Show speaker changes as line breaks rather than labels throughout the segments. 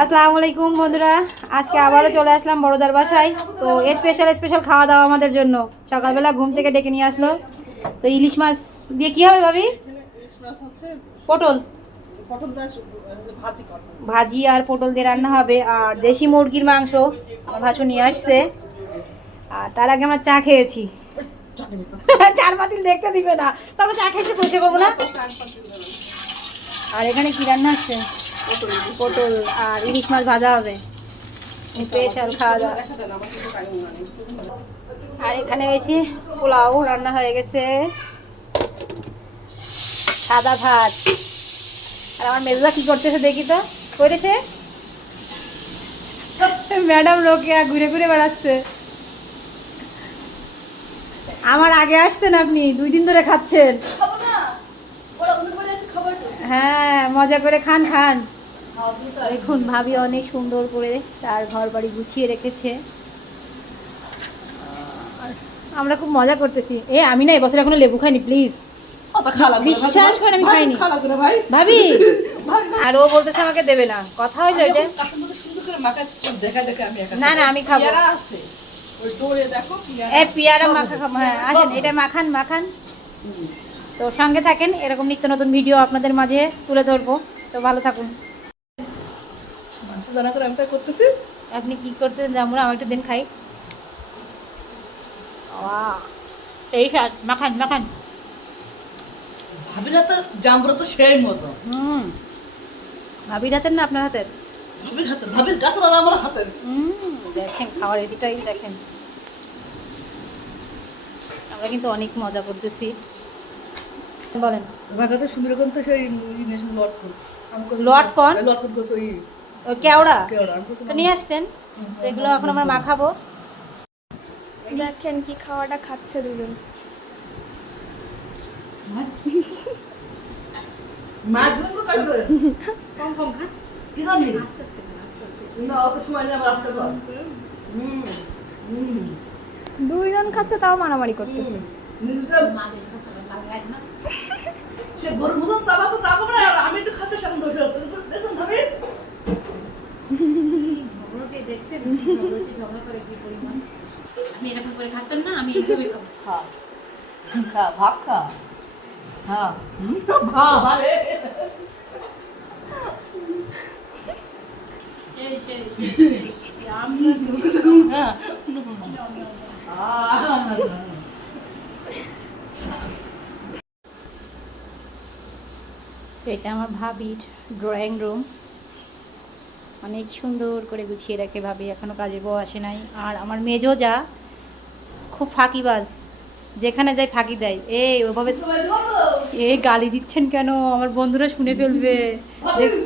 আসসালামু আলাইকুম বন্ধুরা, আজকে আবারও চলে আসলাম বড়দার বাসায়। তো স্পেশাল স্পেশাল খাওয়া দাওয়া আমাদের জন্য। সকালবেলা ঘুম থেকে ডেকে নিয়ে আসলো। তো ইলিশ মাছ দিয়ে কি হবে ভাবি? পটল। ভাজি আর পটল দিয়ে রান্না হবে। আর দেশি মুরগির মাংস আমার ভাসু নিয়ে আসছে। আর তার আগে আমরা চা খেয়েছি। চার বাতিল দেখতে দিবে না। তারপর চা খেয়েছে বসে করব না? আর এখানে কি রান্না হচ্ছে? পটল আর ইলিশ মাছ ভাজা হবে। স্পেশাল খাওয়া দাওয়া। আর এখানে এসে পোলাও রান্না হয়ে গেছে। সাদা ভাত। আর আমার মেজদা কি করতেছে দেখি তো। করেছে ম্যাডাম রোকেয়া ঘুরে ঘুরে বেড়াচ্ছে। আমার আগে আসছেন আপনি দুই দিন ধরে খাচ্ছেন। হ্যাঁ মজা করে খান খান। দেখুন ভাবি অনেক সুন্দর করে তার ঘর বাড়ি গুছিয়ে রেখেছে। আমরা খুব মজা করতেছি। এ আমি না এবছর এখনও লেবু খাইনি প্লিজ বিশ্বাস করেন আমি খাইনি। ভাবি আর ও বলতেছে আমাকে দেবে না। কথা হইল এটা। না না আমি খাব। এ পিয়ারা মাখা খাব। হ্যাঁ আসেন এটা মাখান মাখান। তো সঙ্গে থাকেন এরকম নিত্য নতুন ভিডিও আপনাদের মাঝে তুলে ধরবো। তো ভালো থাকুন।
করতেছি।
আপনি কি করতেন একটু দিন খাই। এই স্বাদ মাখান মাখান।
ভাবির হাতে জামবুড়া তো সেই মতো
হুম। ভাবির হাতের না আপনার হাতের?
ভাবির হাতে ভাবির গাছ দাদা আমার হাতে
হুম দেখেন খাওয়ার স্টাইল দেখেন। আমরা কিন্তু অনেক মজা করতেছি। বলেন।
আমার কাছে সুন্দর তো সেই লট ফুল
লট কোন?
লট
কেওড়া? নিয়ে আসতেন। তো এগুলো এখন আমরা মাখাবো।
দেখেন কি খাওয়াটা খাচ্ছে দুজন।
মাছ ধরবো কাটবে। কম কম খা। কি জানি না অত সময় নেই আমার আসতে কর হুম হুম।
দুইজন খাচ্ছে তাও মারামারি করতেছে।
সে চাবাচ্ছে আমি একটু খাচ্ছে সামনে বসে আছি দেখছেন ভাবি
দেখছেন ঝগড়া করে কি পরিমাণ? আপনি এরকম করে খাচ্ছেন না আমি এইভাবে খাব।
খা। খা ভাত খা। হ্যাঁ খা। ভালে
সেই সেই সেই। আমি
আহ
তো এটা আমার ভাবির ড্রয়িং রুম অনেক সুন্দর করে গুছিয়ে রাখে ভাবি এখনও কাজে বউ আসে নাই। আর আমার মেজো যা খুব ফাঁকিবাজ যেখানে যাই ফাঁকি দেয়। এই ওভাবে এ গালি দিচ্ছেন কেন? আমার বন্ধুরা শুনে ফেলবে।
না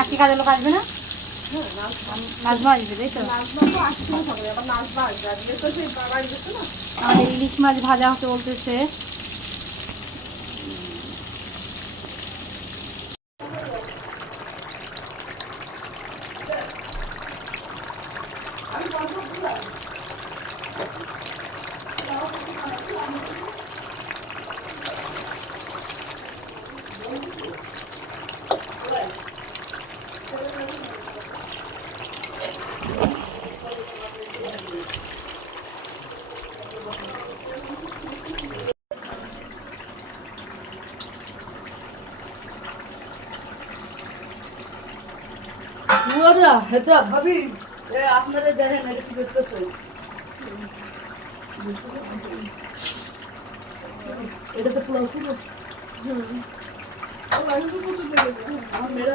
আজকে কাজের লোক আসবে আমাদের ইলিশ মাছ ভাজা হতে বলতেছে।
বুয়ারা হেদা ভাবি এ আপনারা দেখেন এটা কি করতেছে। এটা তো মেয়েরা